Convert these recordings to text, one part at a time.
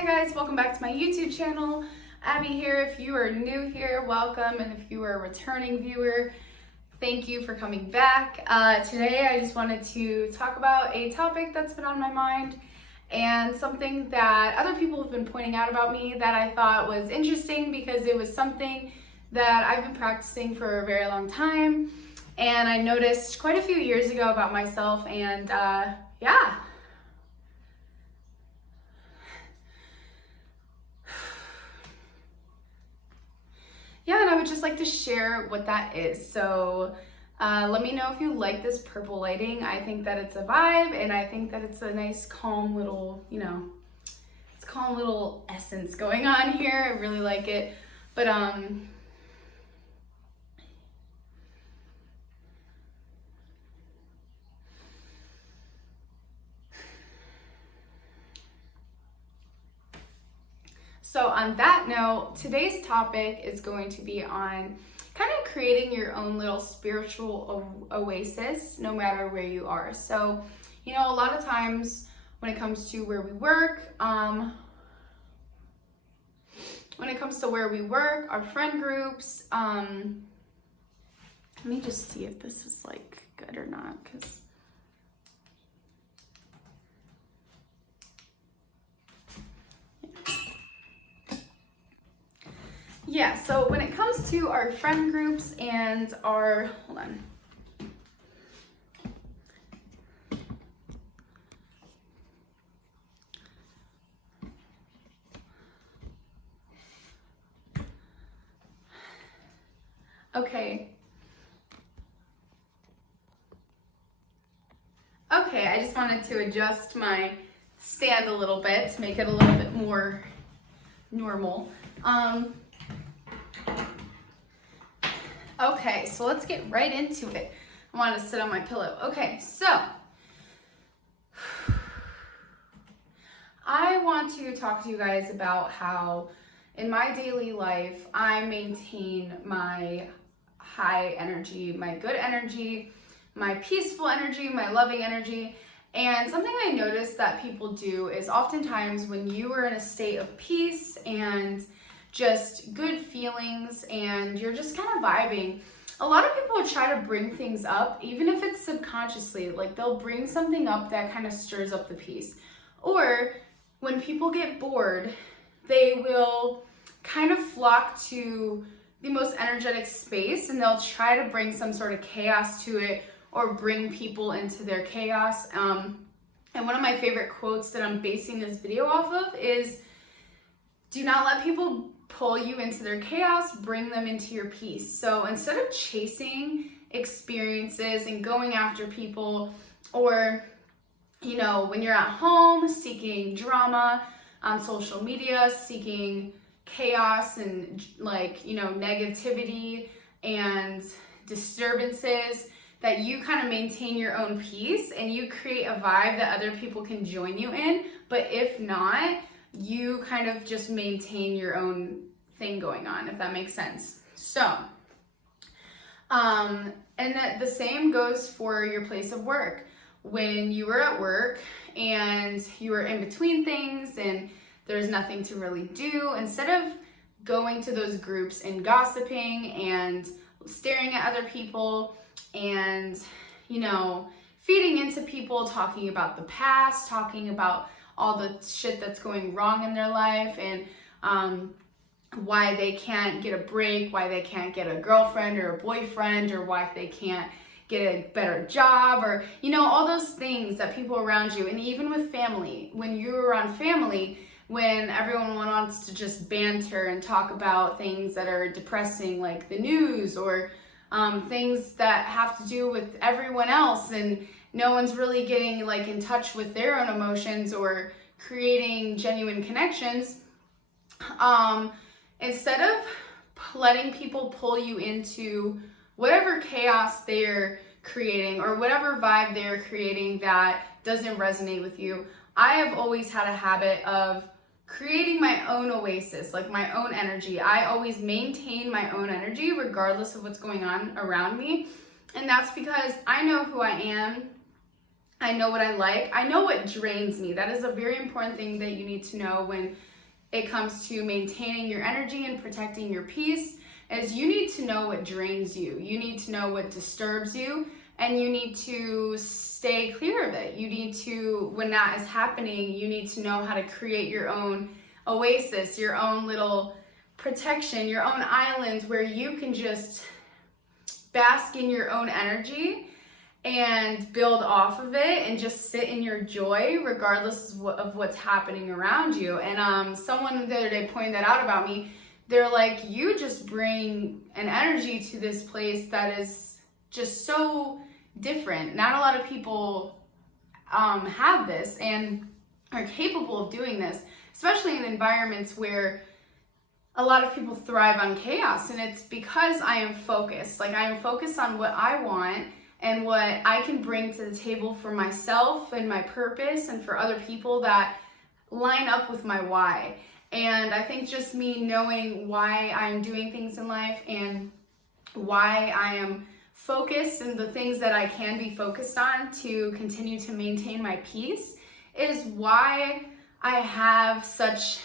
Hi guys, welcome back to my YouTube channel. Abby here. If you are new here, welcome, and if you are a returning viewer, thank you for coming back. Today I just wanted to talk about a topic that's been on my mind and something that other people have been pointing out about me that I thought was interesting because it was something that I've been practicing for a very long time, and I noticed quite a few years ago about myself, and yeah. And I would just like to share what that is. So let me know if you like this purple lighting. I think that it's a vibe, and I think that it's a nice, calm little, it's calm little essence going on here. I really like it. But so on that note, today's topic is going to be on kind of creating your own little spiritual oasis, no matter where you are. So, a lot of times when it comes to where we work, our friend groups, let me just see if this is like good or not, because yeah, so when it comes to our friend groups and our, hold on. Okay, I just wanted to adjust my stand a little bit to make it a little bit more normal. Okay, so let's get right into it. I want to sit on my pillow. Okay, so I want to talk to you guys about how in my daily life I maintain my high energy, my good energy, my peaceful energy, my loving energy. And something I noticed that people do is oftentimes when you are in a state of peace and just good feelings and you're just kind of vibing, a lot of people will try to bring things up, even if it's subconsciously, like they'll bring something up that kind of stirs up the peace. Or when people get bored, they will kind of flock to the most energetic space and they'll try to bring some sort of chaos to it or bring people into their chaos. And one of my favorite quotes that I'm basing this video off of is, do not let people pull you into their chaos, bring them into your peace. So instead of chasing experiences and going after people, or, when you're at home seeking drama on social media, seeking chaos and negativity and disturbances, that you kind of maintain your own peace and you create a vibe that other people can join you in. But if not, you kind of just maintain your own thing going on, if that makes sense. So, and that the same goes for your place of work. When you were at work and you were in between things and there's nothing to really do, instead of going to those groups and gossiping and staring at other people and, feeding into people, talking about the past, talking about all the shit that's going wrong in their life and why they can't get a break, why they can't get a girlfriend or a boyfriend, or why they can't get a better job, or, all those things that people around you. And even with family, when you're around family, when everyone wants to just banter and talk about things that are depressing, like the news, or things that have to do with everyone else, and no one's really getting in touch with their own emotions or creating genuine connections, instead of letting people pull you into whatever chaos they're creating or whatever vibe they're creating that doesn't resonate with you, I have always had a habit of creating my own oasis, like my own energy. I always maintain my own energy regardless of what's going on around me. And that's because I know who I am. I know what I like. I know what drains me. That is a very important thing that you need to know when it comes to maintaining your energy and protecting your peace, is you need to know what drains you. You need to know what disturbs you, and you need to stay clear of it. You need to, when that is happening, you need to know how to create your own oasis, your own little protection, your own island where you can just bask in your own energy and build off of it and just sit in your joy regardless of what's happening around you. And someone the other day pointed that out about me. They're like, you just bring an energy to this place that is just so different. Not a lot of people have this and are capable of doing this, especially in environments where a lot of people thrive on chaos. And it's because I am focused. Like, I am focused on what I want and what I can bring to the table for myself and my purpose and for other people that line up with my why. And I think just me knowing why I'm doing things in life and why I am focused and the things that I can be focused on to continue to maintain my peace is why I have such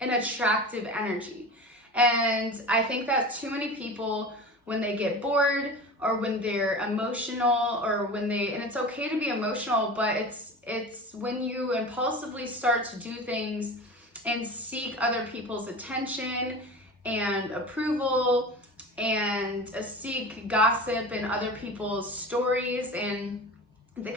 an attractive energy. And I think that too many people, when they get bored or when they're emotional or when they, and it's okay to be emotional, but it's when you impulsively start to do things and seek other people's attention and approval and seek gossip and other people's stories and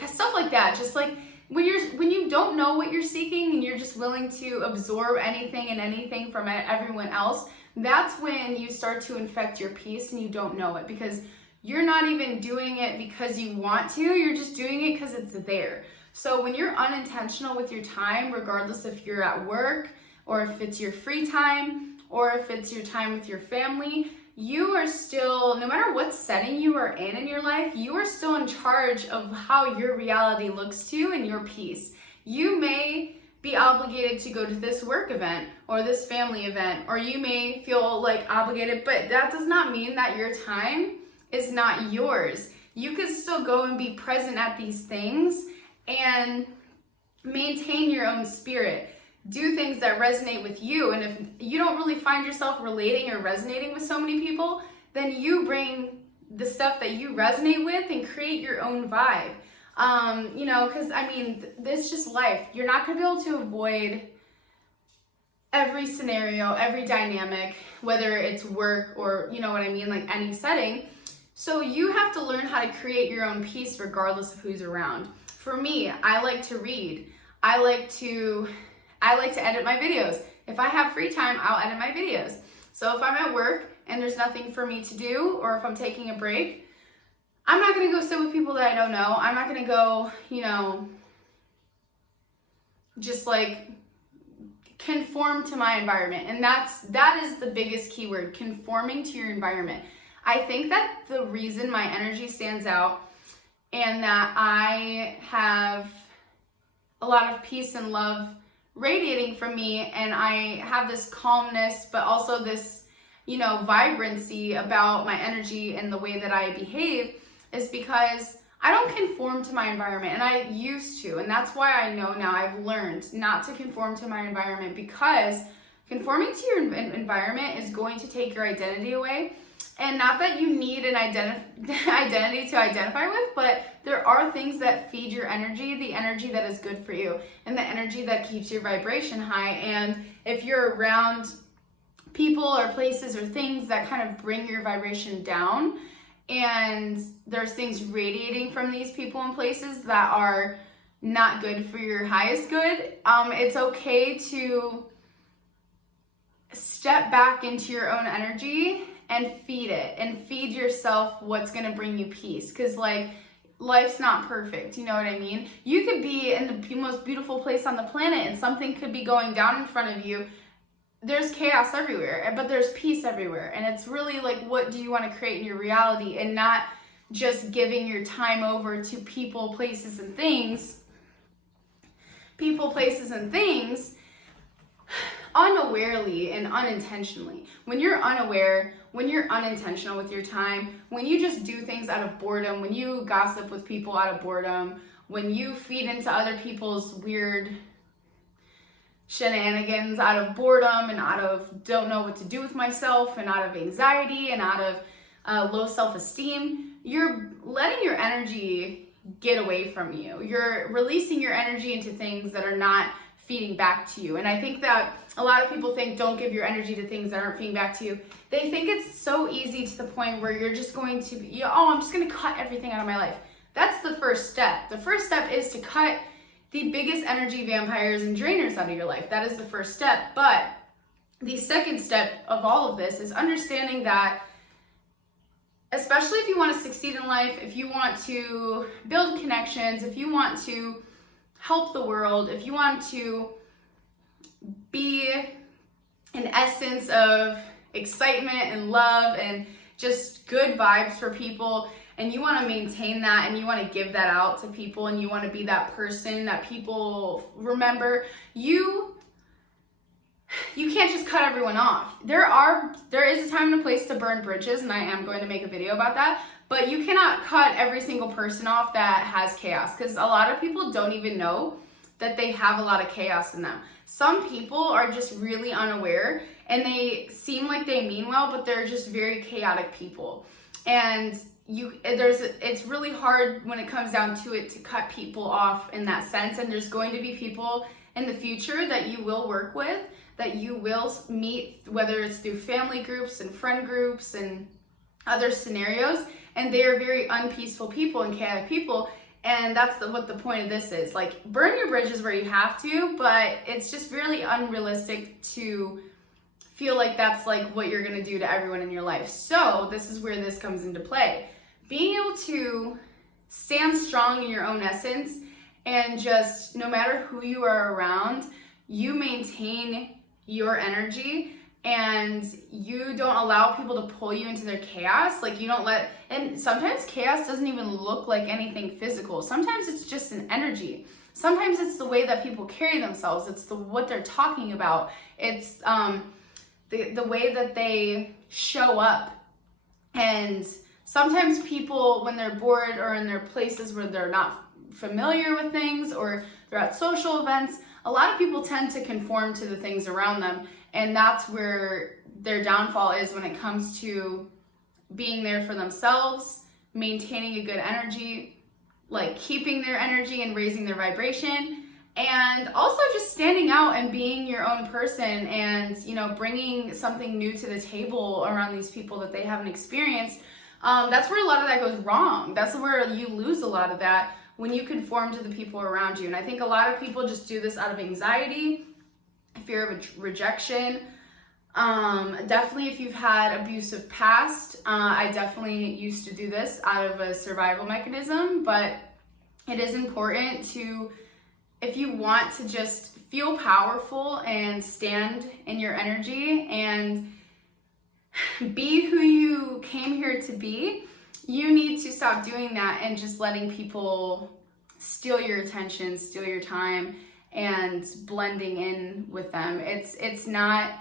stuff like that. Just like when you don't know what you're seeking and you're just willing to absorb anything and anything from everyone else, that's when you start to infect your peace and you don't know it, because you're not even doing it because you want to, you're just doing it because it's there. So when you're unintentional with your time, regardless if you're at work or if it's your free time or if it's your time with your family, you are still, no matter what setting you are in your life, you are still in charge of how your reality looks to you and your peace. You may be obligated to go to this work event or this family event, or you may feel like obligated, but that does not mean that your time is not yours. You can still go and be present at these things and maintain your own spirit. Do things that resonate with you. And if you don't really find yourself relating or resonating with so many people, then you bring the stuff that you resonate with and create your own vibe. Because I mean, this is just life. You're not going to be able to avoid every scenario, every dynamic, whether it's work or, you know what I mean, like any setting. So you have to learn how to create your own peace regardless of who's around. For me, I like to read. I like to edit my videos. If I have free time, I'll edit my videos. So if I'm at work and there's nothing for me to do, or if I'm taking a break, I'm not gonna go sit with people that I don't know. I'm not gonna go, just like conform to my environment. And that is the biggest keyword, conforming to your environment. I think that the reason my energy stands out and that I have a lot of peace and love radiating from me, and I have this calmness, but also this, vibrancy about my energy and the way that I behave, is because I don't conform to my environment, and I used to, and that's why I know now, I've learned not to conform to my environment, because conforming to your environment is going to take your identity away. And not that you need an identity to identify with, but there are things that feed your energy, the energy that is good for you, and the energy that keeps your vibration high. And if you're around people or places or things that kind of bring your vibration down, and there's things radiating from these people and places that are not good for your highest good, it's okay to step back into your own energy and feed it, and feed yourself what's gonna bring you peace. Because life's not perfect, you know what I mean? You could be in the most beautiful place on the planet and something could be going down in front of you. There's chaos everywhere, but there's peace everywhere. And it's really like, what do you wanna create in your reality, and not just giving your time over to people, places, and things unawarely and unintentionally. When you're unaware, when you're unintentional with your time, when you just do things out of boredom, when you gossip with people out of boredom, when you feed into other people's weird shenanigans, out of boredom, and out of don't know what to do with myself, and out of anxiety, and out of low self-esteem, you're letting your energy get away from you. You're releasing your energy into things that are not feeding back to you. And I think that a lot of people think don't give your energy to things that aren't feeding back to you. They think it's so easy to the point where you're just going to be, oh, I'm just going to cut everything out of my life. That's the first step. The first step is to cut the biggest energy vampires and drainers out of your life. That is the first step. But the second step of all of this is understanding that, especially if you want to succeed in life, if you want to build connections, if you want to help the world, if you want to be an essence of excitement and love and just good vibes for people, and you want to maintain that, and you want to give that out to people, and you want to be that person that people remember, you can't just cut everyone off. There is a time and a place to burn bridges, and I am going to make a video about that, but you cannot cut every single person off that has chaos, because a lot of people don't even know that they have a lot of chaos in them. Some people are just really unaware, and they seem like they mean well, but they're just very chaotic people. And it's really hard when it comes down to it to cut people off in that sense. And there's going to be people in the future that you will work with, that you will meet, whether it's through family groups and friend groups and other scenarios, and they are very unpeaceful people and chaotic people. And that's what the point of this is. Like, burn your bridges where you have to, but it's just really unrealistic to feel like that's like what you're gonna do to everyone in your life. So this is where this comes into play. Being able to stand strong in your own essence, and just no matter who you are around, you maintain your energy, and you don't allow people to pull you into their chaos. Like, you don't and sometimes chaos doesn't even look like anything physical. Sometimes it's just an energy. Sometimes it's the way that people carry themselves. It's what they're talking about. It's the way that they show up. And sometimes people, when they're bored or in their places where they're not familiar with things, or they're at social events, a lot of people tend to conform to the things around them. And that's where their downfall is when it comes to being there for themselves, maintaining a good energy, like keeping their energy and raising their vibration, and also just standing out and being your own person, and, you know, bringing something new to the table around these people that they haven't experienced. That's where a lot of that goes wrong. That's where you lose a lot of that, when you conform to the people around you. And I think a lot of people just do this out of anxiety, fear of rejection. Definitely if you've had abusive past, I definitely used to do this out of a survival mechanism, but it is important to, if you want to just feel powerful and stand in your energy and be who you came here to be, you need to stop doing that and just letting people steal your attention, steal your time, and blending in with them. It's not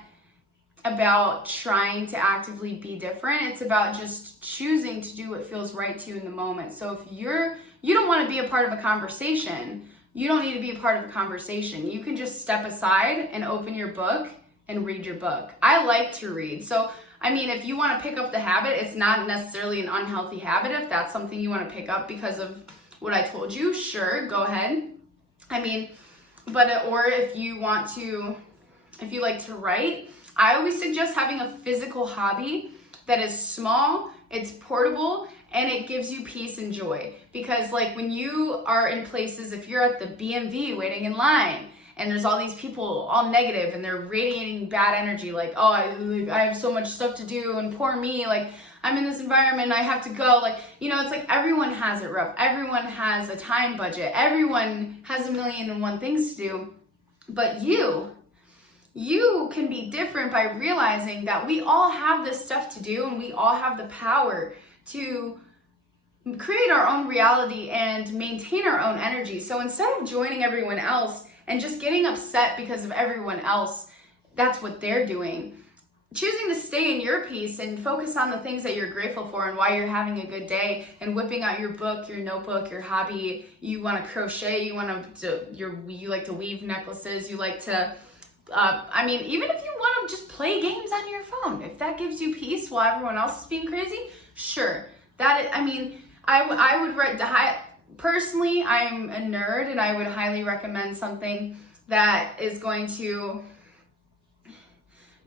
about trying to actively be different. It's about just choosing to do what feels right to you in the moment. So if you don't want to be a part of a conversation, you don't need to be a part of a conversation. You can just step aside and open your book and read your book. I like to read. So, I mean, if you want to pick up the habit, it's not necessarily an unhealthy habit. If that's something you want to pick up because of what I told you, sure, go ahead. I mean, or if you like to write, I always suggest having a physical hobby that is small, it's portable, and it gives you peace and joy. Because like when you are in places, if you're at the BMV waiting in line, and there's all these people all negative and they're radiating bad energy, like, oh, I have so much stuff to do, and poor me, like, I'm in this environment, I have to go, like, you know, it's like everyone has it rough. Everyone has a time budget. Everyone has 1,000,001 things to do. But you can be different by realizing that we all have this stuff to do, and we all have the power to create our own reality and maintain our own energy. So instead of joining everyone else and just getting upset because of everyone else, that's what they're doing, choosing to stay in your peace and focus on the things that you're grateful for and why you're having a good day, and whipping out your book, your notebook, your hobby. You want to crochet, you like to weave necklaces, you like to I mean, even if you want to just play games on your phone, if that gives you peace while everyone else is being crazy, sure. I mean, I would personally, I'm a nerd, and I would highly recommend something that is going to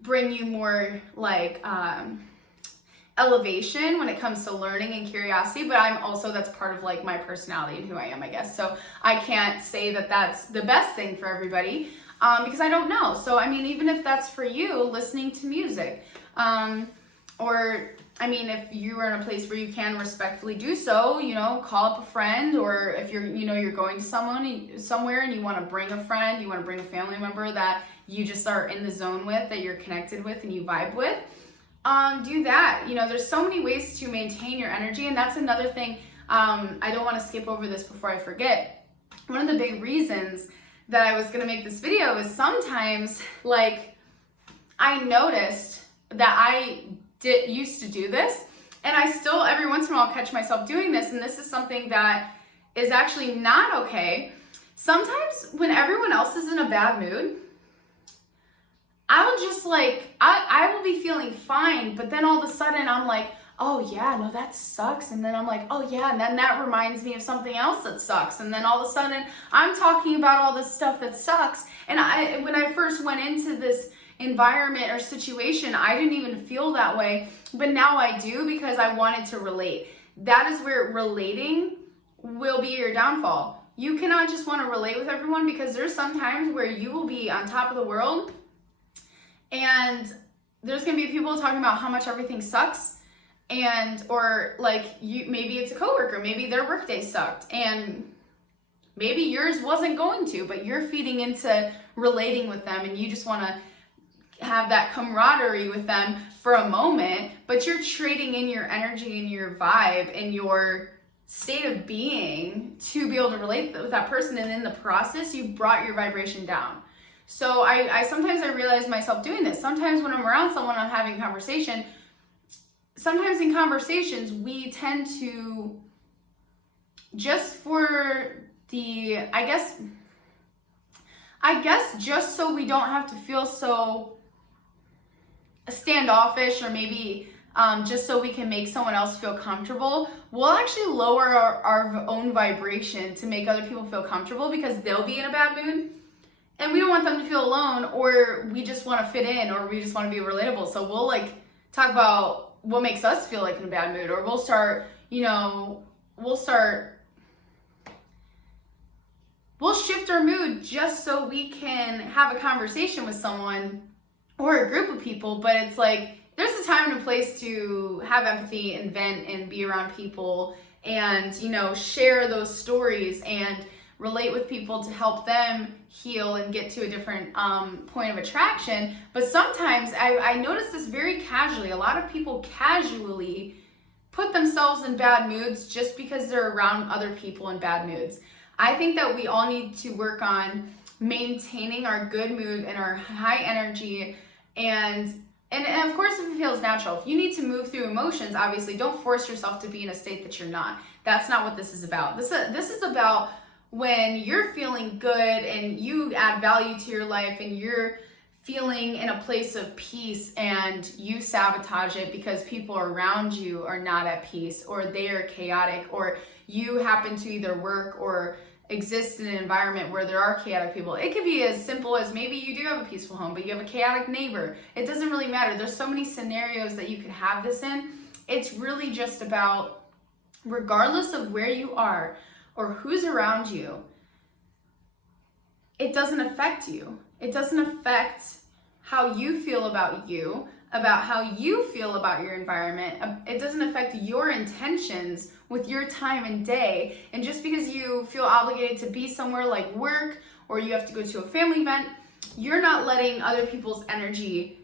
bring you more like elevation when it comes to learning and curiosity, but that's part of like my personality and who I am, I guess. So I can't say that that's the best thing for everybody, because I don't know. So I mean, even if that's for you, listening to music, or I mean, if you are in a place where you can respectfully do so, you know, call up a friend, or if you're, you know, you're going to somewhere and you want to bring a friend, you want to bring a family member that you just are in the zone with, that you're connected with and you vibe with, do that. You know, there's so many ways to maintain your energy, and that's another thing. I don't want to skip over this before I forget. One of the big reasons that I was going to make this video is sometimes, like, I noticed that I used to do this, and I still every once in a while catch myself doing this, and this is something that is actually not okay. Sometimes when everyone else is in a bad mood, I'll just like, I will be feeling fine, but then all of a sudden I'm like, oh yeah, no, that sucks. And then I'm like, oh yeah, and then that reminds me of something else that sucks. And then all of a sudden I'm talking about all this stuff that sucks. And when I first went into this environment or situation, I didn't even feel that way, but now I do, because I wanted to relate. That is where relating will be your downfall. You cannot just want to relate with everyone, because there's some times where you will be on top of the world, and there's going to be people talking about how much everything sucks, or like maybe it's a coworker, maybe their workday sucked, and maybe yours wasn't going to, but you're feeding into relating with them, and you just want to have that camaraderie with them for a moment, but you're trading in your energy and your vibe and your state of being to be able to relate with that person, and in the process you brought your vibration down. So I sometimes I realize myself doing this. Sometimes when I'm around someone, I'm having conversation, sometimes in conversations we tend to, just for the I guess just so we don't have to feel so standoffish, or maybe just so we can make someone else feel comfortable, we'll actually lower our own vibration to make other people feel comfortable, because they'll be in a bad mood and we don't want them to feel alone, or we just want to fit in, or we just want to be relatable. So we'll like talk about what makes us feel like in a bad mood, or we'll shift our mood just so we can have a conversation with someone or a group of people. But it's like, there's a time and a place to have empathy and vent and be around people, and, you know, share those stories and relate with people to help them heal and get to a different point of attraction. But sometimes I notice this very casually. A lot of people casually put themselves in bad moods just because they're around other people in bad moods. I think that we all need to work on maintaining our good mood and our high energy, and of course, if it feels natural. If you need to move through emotions, obviously don't force yourself to be in a state that you're not. That's not what this is about. This is about when you're feeling good and you add value to your life, and you're feeling in a place of peace, and you sabotage it because people around you are not at peace, or they are chaotic, or you happen to either work or exist in an environment where there are chaotic people. It could be as simple as maybe you do have a peaceful home, but you have a chaotic neighbor. It doesn't really matter. There's so many scenarios that you could have this in. It's really just about, regardless of where you are or who's around you, it doesn't affect you. It doesn't affect how you feel about you, about how you feel about your environment. It doesn't affect your intentions with your time and day. And just because you feel obligated to be somewhere like work, or you have to go to a family event, you're not letting other people's energy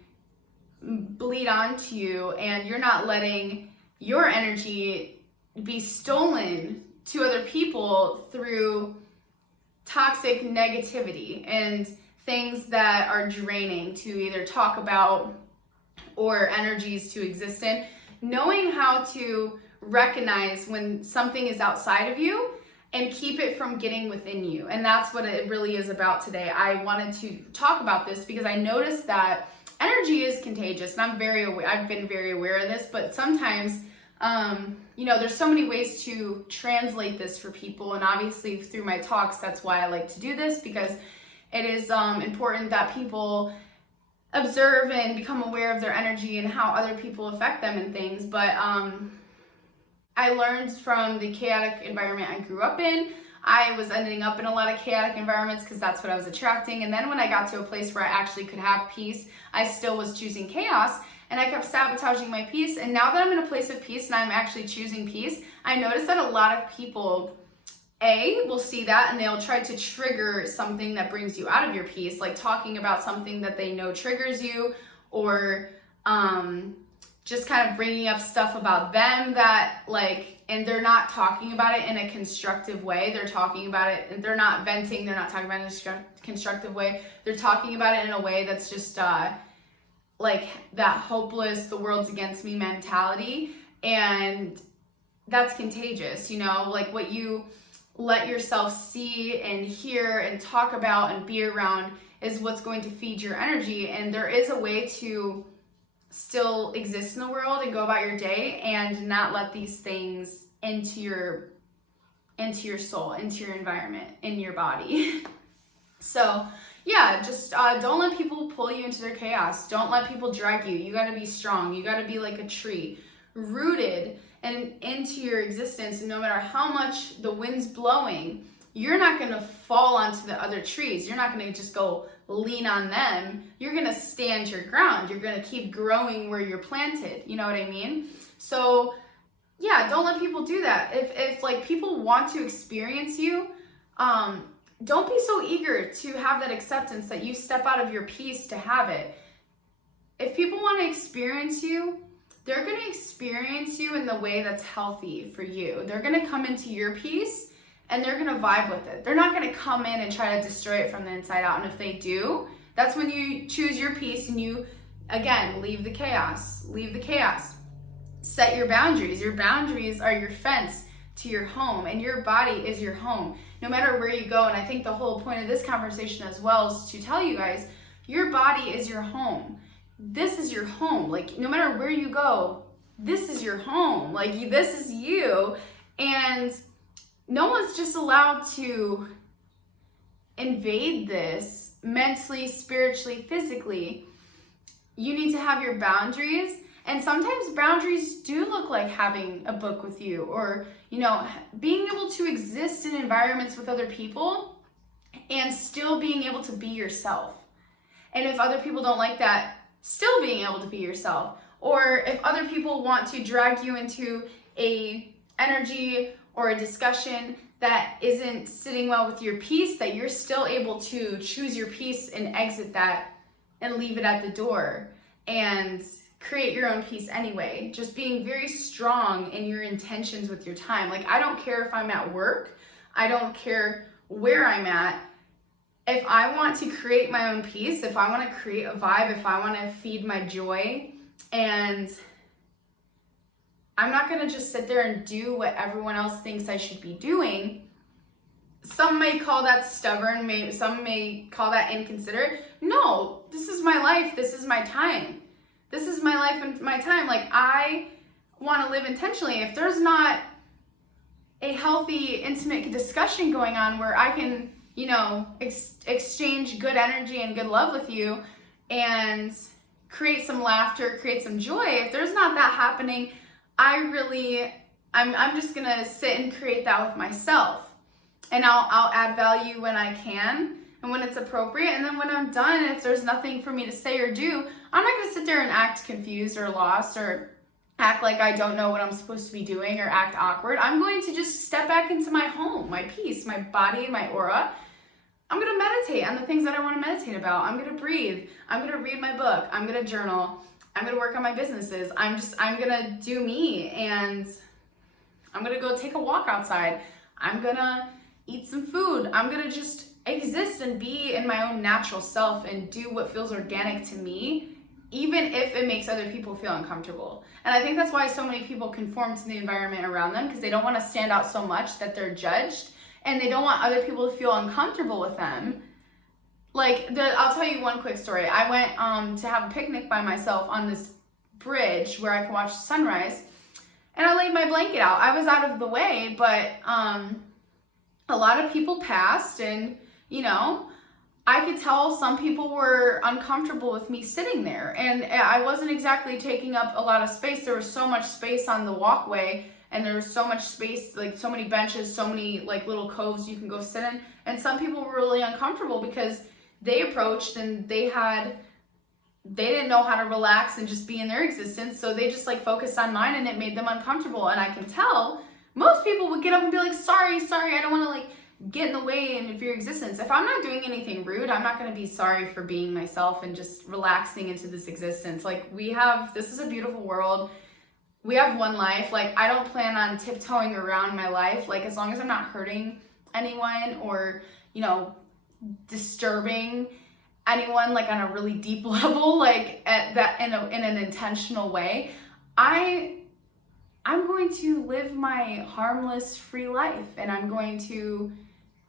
bleed onto you, and you're not letting your energy be stolen to other people through toxic negativity and things that are draining to either talk about or energies to exist in. Knowing how to recognize when something is outside of you and keep it from getting within you. And that's what it really is about today. I wanted to talk about this because I noticed that energy is contagious, and I've been very aware of this, but sometimes, there's so many ways to translate this for people. And obviously through my talks, that's why I like to do this, because it is important that people observe and become aware of their energy and how other people affect them and things. But I learned from the chaotic environment I grew up in. I was ending up in a lot of chaotic environments because that's what I was attracting. And then when I got to a place where I actually could have peace, I still was choosing chaos, and I kept sabotaging my peace. And now that I'm in a place of peace and I'm actually choosing peace, I noticed that a lot of people, will see that and they'll try to trigger something that brings you out of your peace, like talking about something that they know triggers you, or just kind of bringing up stuff about them that and they're not talking about it in a constructive way. They're talking about it, and they're not venting, they're not talking about it in a constructive way. They're talking about it in a way that's just that hopeless, the world's against me mentality. And that's contagious, what you let yourself see and hear and talk about and be around is what's going to feed your energy. And there is a way to still exist in the world and go about your day and not let these things into your soul, into your environment, in your body. So yeah, just don't let people pull you into their chaos. Don't let people drag you. You got to be strong. You got to be like a tree, rooted and into your existence. And no matter how much the wind's blowing, you're not going to fall onto the other trees. You're not going to just go lean on them. You're going to stand your ground. You're going to keep growing where you're planted. You know what I mean? So yeah, don't let people do that. If people want to experience you, don't be so eager to have that acceptance that you step out of your peace to have it. If people want to experience you, they're going to experience you in the way that's healthy for you. They're going to come into your peace and they're going to vibe with it. They're not going to come in and try to destroy it from the inside out. And if they do, that's when you choose your peace and you, again, leave the chaos. Leave the chaos. Set your boundaries. Your boundaries are your fence to your home, and your body is your home. No matter where you go, and I think the whole point of this conversation as well is to tell you guys, your body is your home. This is your home. No matter where you go, this is your home. This is you. And no one's just allowed to invade this mentally, spiritually, physically. You need to have your boundaries. And sometimes boundaries do look like having a book with you, or, being able to exist in environments with other people and still being able to be yourself. And if other people don't like that, still being able to be yourself. Or if other people want to drag you into a energy or a discussion that isn't sitting well with your peace, that you're still able to choose your peace and exit that and leave it at the door and create your own peace anyway. Just being very strong in your intentions with your time. I don't care if I'm at work. I don't care where I'm at. If I want to create my own peace, if I want to create a vibe, if I want to feed my joy, and I'm not going to just sit there and do what everyone else thinks I should be doing. Some may call that stubborn, some may call that inconsiderate. No, this is my life. This is my time. This is my life and my time. I want to live intentionally. If there's not a healthy, intimate discussion going on where I can, exchange good energy and good love with you and create some laughter, create some joy, if there's not that happening, I'm just going to sit and create that with myself. And I'll add value when I can and when it's appropriate. And then when I'm done, if there's nothing for me to say or do, I'm not going to sit there and act confused or lost or act like I don't know what I'm supposed to be doing or act awkward. I'm going to just step back into my home, my peace, my body, my aura. I'm going to meditate on the things that I want to meditate about. I'm going to breathe. I'm going to read my book. I'm going to journal. I'm going to work on my businesses. I'm going to do me, and I'm going to go take a walk outside. I'm going to eat some food. I'm going to just exist and be in my own natural self and do what feels organic to me, even if it makes other people feel uncomfortable. And I think that's why so many people conform to the environment around them, because they don't want to stand out so much that they're judged. and they don't want other people to feel uncomfortable with them. Like, I'll tell you one quick story. I went to have a picnic by myself on this bridge where I could watch the sunrise, and I laid my blanket out. I was out of the way, but a lot of people passed, and you know, I could tell some people were uncomfortable with me sitting there, and I wasn't exactly taking up a lot of space. There was so much space on the walkway, and there was so much space, like so many benches, so many like little coves you can go sit in, and some people were really uncomfortable because they approached and they didn't know how to relax and just be in their existence, so they just like focused on mine, and it made them uncomfortable. And I can tell most people would get up and be like, sorry, I don't want to like get in the way of your existence. If I'm not doing anything rude, I'm not going to be sorry for being myself and just relaxing into this existence. Like, this is a beautiful world. We have one life. Like, I don't plan on tiptoeing around my life. Like, as long as I'm not hurting anyone or, you know, disturbing anyone like on a really deep level, like at that in an intentional way, I'm going to live my harmless free life, and I'm going to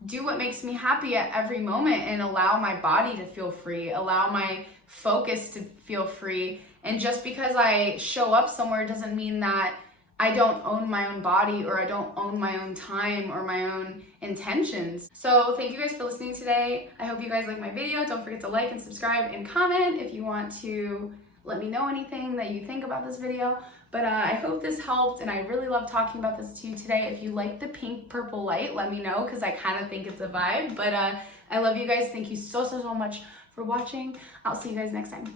do what makes me happy at every moment and allow my body to feel free, allow my focus to feel free. And just because I show up somewhere doesn't mean that I don't own my own body, or I don't own my own time or my own intentions. So thank you guys for listening today. I hope you guys like my video. Don't forget to like and subscribe and comment if you want to let me know anything that you think about this video. But I hope this helped, and I really love talking about this to you today. If you like the pink purple light, let me know, because I kind of think it's a vibe. But I love you guys. Thank you so much for watching. I'll see you guys next time.